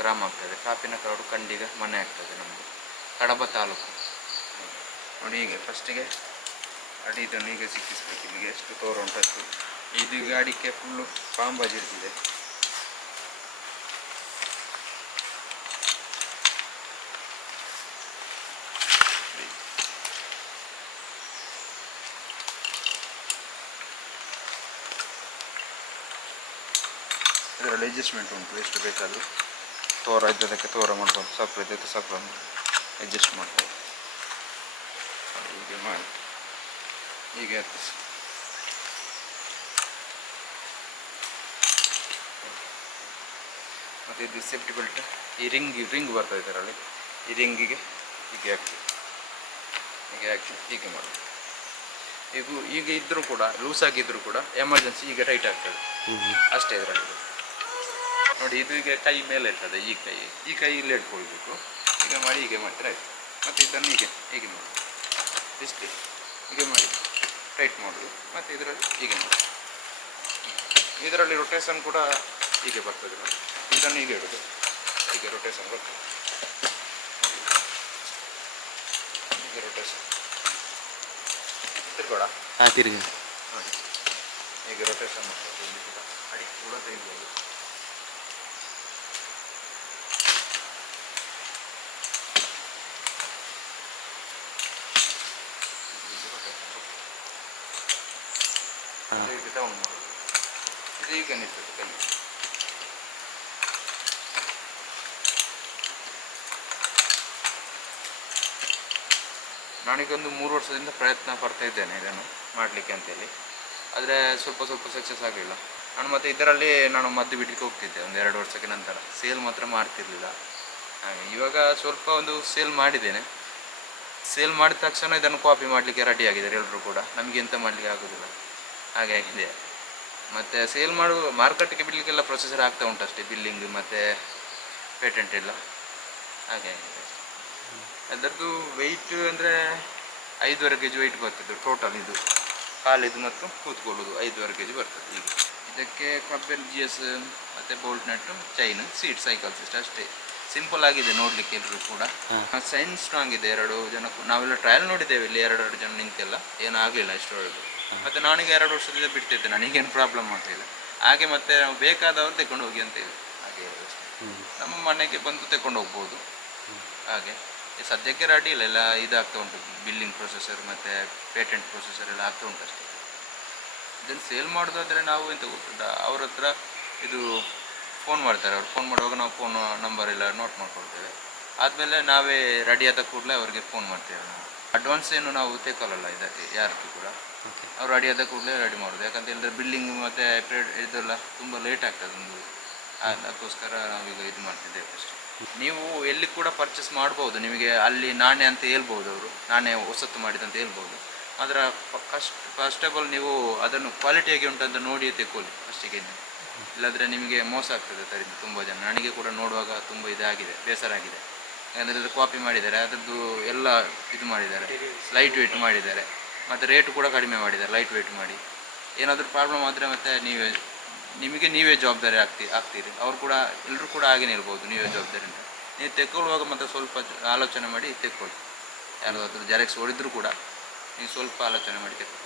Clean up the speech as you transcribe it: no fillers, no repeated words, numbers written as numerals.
ಗ್ರಾಮ ಆಗ್ತದೆ. ಕಾಪಿನಕಾಡು ಕಂಡಿಗ ಮನೆ ಆಗ್ತದೆ ನಮ್ಮದು, ಕಡಬ ತಾಲೂಕು. ನೋಡಿ ಹೀಗೆ ಫಸ್ಟಿಗೆ ಇದನ್ನು ಹೀಗೆ ಸಿಕ್ಕಿಸ್ಬೇಕು. ಇಲ್ಲಿಗೆ ಎಷ್ಟು ತೋರ ಉಂಟಷ್ಟು. ಇದು ಗಾಡಿಗೆ ಫುಲ್ಲು ಪಾಂಬಾಜಿ ಇರ್ತಿದೆ. ಇದರಲ್ಲಿ ಅಡ್ಜಸ್ಟ್ಮೆಂಟ್ ಉಂಟು, ಎಷ್ಟು ಬೇಕಾದರೂ ತೋರ ಇದ್ದದಕ್ಕೆ ತೋರ ಮಾಡ್ಬೋದು, ಸಪ್ರ ಇದ್ದಕ್ಕೆ ಸಪ್ರ ಅಡ್ಜಸ್ಟ್ ಮಾಡ್ಬೋದು. ಹೀಗೆ ಮಾಡಿ ಹೀಗೆ ಹತ್ತಿಸಿ ಮತ್ತು ಇದು ಸೇಫ್ಟಿ ಬೆಲ್ಟ್, ಈ ರಿಂಗ್ ಬರ್ತದೆ ಇದರಲ್ಲಿ. ಈ ರಿಂಗಿಗೆ ಹೀಗೆ ಹಾಕಿ ಹೀಗೆ ಮಾಡಿ. ಈಗ ಇದ್ದರೂ ಕೂಡ ಲೂಸ್ ಆಗಿದ್ದರೂ ಕೂಡ ಎಮರ್ಜೆನ್ಸಿ ಈಗ ಟೈಟ್ ಆಗ್ತದೆ ಅಷ್ಟೇ ಇದರಲ್ಲಿ. ನೋಡಿ ಇದು ಈಗ ಕೈ ಮೇಲೆ ಇರ್ತದೆ, ಈ ಕೈ ಇಲ್ಲೇ ಇಟ್ಕೊಳ್ಬೇಕು. ಹೀಗೆ ಮಾಡಿ ಮಾಡಿದ್ರೆ ಆಯಿತು. ಮತ್ತು ಇದನ್ನು ಹೀಗೆ ಮಾಡಿ ಇಷ್ಟೇ, ಹೀಗೆ ಮಾಡಿ ಟೈಟ್ ಮಾಡೋದು. ಮತ್ತು ಇದರಲ್ಲಿ ಹೀಗೆ ಮಾಡಿ. ಇದರಲ್ಲಿ ರೊಟೇಷನ್ ಕೂಡ ಹೀಗೆ ಬರ್ತದೆ ನೋಡಿ. ಇದನ್ನು ಹೀಗೆ ಇಡೋದು, ಹೀಗೆ ರೊಟೇಷನ್ ಬರ್ತದೆ. ಹೀಗೆ ರೊಟೇಷನ್ ತಿರ್ಗೋಡ ತಿರುಗಿ ನೋಡಿ, ಹೀಗೆ ರೊಟೇಷನ್ ಮಾಡ್ತದೆ. ಇಲ್ಲಿ ಕೂಡ ಅಡಿ ಕೂಡ ತೆಗಿಬೋದು. ಡೌನ್ ಮಾಡೋದು. ಇದು ಈಗ ನಿಲ್ತದೆ ಕೈ. ನಾನೀಗೊಂದು 3 ವರ್ಷದಿಂದ ಪ್ರಯತ್ನ ಪಡ್ತಾ ಇದ್ದೇನೆ ಇದನ್ನು ಮಾಡಲಿಕ್ಕೆ ಅಂತೇಳಿ. ಆದರೆ ಸ್ವಲ್ಪ ಸಕ್ಸಸ್ ಆಗಲಿಲ್ಲ. ನಾನು ಮತ್ತು ಇದರಲ್ಲಿ ನಾನು ಮದ್ದು ಬಿಡಲಿಕ್ಕೆ ಹೋಗ್ತಿದ್ದೆ ಒಂದು 2 ವರ್ಷಕ್ಕೆ ನಂತರ. ಸೇಲ್ ಮಾತ್ರ ಮಾಡ್ತಿರ್ಲಿಲ್ಲ. ಹಾಗೆ ಇವಾಗ ಸ್ವಲ್ಪ ಒಂದು ಸೇಲ್ ಮಾಡಿದ್ದೇನೆ. ಸೇಲ್ ಮಾಡಿದ ತಕ್ಷಣ ಇದನ್ನು ಕಾಪಿ ಮಾಡಲಿಕ್ಕೆ ರೆಡಿ ಆಗಿದ್ದಾರೆ ಎಲ್ಲರೂ ಕೂಡ. ನಮಗೆ ಎಂತ ಮಾಡಲಿಕ್ಕೆ ಆಗೋದಿಲ್ಲ, ಹಾಗೆ ಆಗಿದೆ. ಮತ್ತು ಸೇಲ್ ಮಾರ್ಕೆಟಿಗೆ ಬಿಡಲಿಕ್ಕೆಲ್ಲ ಪ್ರೊಸೆಸರ್ ಆಗ್ತಾ ಉಂಟು ಅಷ್ಟೇ, ಬಿಲ್ಲಿಂಗ್ ಮತ್ತು ಪೇಟೆಂಟ್ ಎಲ್ಲ ಹಾಗೆ ಆಗಿದೆ. ಅದರದ್ದು ವೆಯ್ಟ್ ಅಂದರೆ 5.5 kg ವೆಯ್ಟ್ ಬರ್ತದೆ ಟೋಟಲ್. ಇದು ಕಾಲಿದು ಮತ್ತು ಕೂತ್ಕೊಳ್ಳೋದು 5.5 kg ಬರ್ತದೆ. ಈಗ ಇದಕ್ಕೆ ಕಬ್ಬೆಲ್ GS ಮತ್ತು bolt nut, chain, seat, cycle cyst ಅಷ್ಟೇ. ಸಿಂಪಲ್ ಆಗಿದೆ ನೋಡಲಿಕ್ಕೆ ಎಲ್ಲರೂ ಕೂಡ. ಸೈನ್ ಸ್ಟ್ರಾಂಗ್ ಇದೆ. 2 ಜನ ನಾವೆಲ್ಲ ಟ್ರಯಲ್ ನೋಡಿದ್ದೇವೆ ಇಲ್ಲಿ, 2 ಜನ ನಿಂತೆಲ್ಲ ಏನೂ ಆಗಲಿಲ್ಲ ಇಷ್ಟರೊಳಗೆ. ಮತ್ತು ನಾನೀಗ 2 ವರ್ಷದಿಂದ ಬಿಡ್ತಿದ್ದೆ, ನನಗೇನು ಪ್ರಾಬ್ಲಮ್ ಆಗ್ತಿಲ್ಲ. ಹಾಗೆ ಮತ್ತು ನಾವು ಬೇಕಾದವರು ತಗೊಂಡು ಹೋಗಿ ಅಂತ ಹೇಳಿ ಹಾಗೆ ನಮ್ಮ ಮನೆಗೆ ಬಂದು ತಗೊಂಡು ಹೋಗ್ಬೋದು. ಹಾಗೆ ಸದ್ಯಕ್ಕೆ ರೆಡಿ ಇಲ್ಲ, ಎಲ್ಲ ಇದಾಗ್ತಾ ಉಂಟು. ಬಿಲ್ಲಿಂಗ್ ಪ್ರೊಸೆಸರ್ ಮತ್ತು ಪೇಟೆಂಟ್ ಪ್ರೊಸೆಸರ್ ಎಲ್ಲ ಆಗ್ತಾ ಉಂಟು ಅಷ್ಟೇ. ಇದನ್ನು ಸೇಲ್ ಮಾಡೋದಾದರೆ ನಾವು ಎಂತ ಗೊತ್ತುಂಟ, ಅವ್ರ ಹತ್ರ ಇದು ಫೋನ್ ಮಾಡ್ತಾರೆ. ಅವ್ರು ಫೋನ್ ಮಾಡುವಾಗ ನಾವು ಫೋನ್ ನಂಬರ್ ಎಲ್ಲ ನೋಟ್ ಮಾಡ್ಕೊಳ್ತೇವೆ. ಆದಮೇಲೆ ನಾವೇ ರೆಡಿ ಆದ ಕೂಡಲೇ ಅವರಿಗೆ ಫೋನ್ ಮಾಡ್ತೇವೆ. ನಾವು ಅಡ್ವಾನ್ಸ್ ಏನು ನಾವು ತೆಗೊಳ್ಳಲ್ಲ ಇದಕ್ಕೆ ಯಾರಿಗೂ ಕೂಡ. ಅವ್ರು ರೆಡಿ ಆದ ಕೂಡಲೇ ರೆಡಿ ಮಾಡೋದು. ಯಾಕಂತ ಹೇಳಿದ್ರೆ ಬಿಲ್ಲಿಂಗ್ ಮತ್ತು ಇದೆಲ್ಲ ತುಂಬ ಲೇಟ್ ಆಗ್ತದೆ ಒಂದು. ಅದಕ್ಕೋಸ್ಕರ ನಾವೀಗ ಇದು ಮಾಡ್ತಿದ್ದೇವೆ ಅಷ್ಟೇ. ನೀವು ಎಲ್ಲಿ ಕೂಡ ಪರ್ಚೇಸ್ ಮಾಡ್ಬೋದು. ನಿಮಗೆ ಅಲ್ಲಿ ನಾಣ್ಯ ಅಂತ ಹೇಳ್ಬೋದು, ಅವರು ನಾಣ್ಯ ಹೊಸತ್ತು ಮಾಡಿದಂತ ಹೇಳ್ಬೋದು. ಅದರ ಫಸ್ಟ್ ಆಫ್ ಆಲ್ ನೀವು ಅದನ್ನು ಕ್ವಾಲಿಟಿ ಹೇಗೆ ಉಂಟಂತ ನೋಡಿ ತೆಗೊಳ್ಳಿ ಫಸ್ಟಿಗೆ. ಇಲ್ಲಾಂದರೆ ನಿಮಗೆ ಮೋಸ ಆಗ್ತದೆ ತರಿಂದ ತುಂಬ ಜನ. ನನಗೆ ಕೂಡ ನೋಡುವಾಗ ತುಂಬ ಇದಾಗಿದೆ, ಬೇಸರ ಆಗಿದೆ. ಯಾಕಂದರೆ ಅದು ಕಾಪಿ ಮಾಡಿದ್ದಾರೆ, ಅದರದ್ದು ಎಲ್ಲ ಇದು ಮಾಡಿದ್ದಾರೆ, ಲೈಟ್ ವೆಯ್ಟ್ ಮಾಡಿದ್ದಾರೆ. ಮತ್ತು ರೇಟು ಕೂಡ ಕಡಿಮೆ ಮಾಡಿದ್ದಾರೆ, ಲೈಟ್ ವೆಯ್ಟ್ ಮಾಡಿ. ಏನಾದರೂ ಪ್ರಾಬ್ಲಮ್ ಆದರೆ ಮತ್ತು ನೀವೇ ಜವಾಬ್ದಾರಿ ಆಗ್ತೀರಿ. ಅವ್ರು ಕೂಡ ಎಲ್ಲರೂ ಕೂಡ ಹಾಗೇ ಇರ್ಬೋದು, ನೀವೇ ಜವಾಬ್ದಾರಿ ಅಂತ. ನೀವು ತೆಗೊಳ್ಳುವಾಗ ಮತ್ತು ಸ್ವಲ್ಪ ಆಲೋಚನೆ ಮಾಡಿ ತೆಕ್ಕೊಳ್ಳಿ. ಯಾರಾದರೂ ಜೆರಾಕ್ಸ್ ಹೊಡಿದ್ರೂ ಕೂಡ ನೀವು ಸ್ವಲ್ಪ ಆಲೋಚನೆ ಮಾಡಿ ತೆಕ್ಕೊಳ್ಳಿ.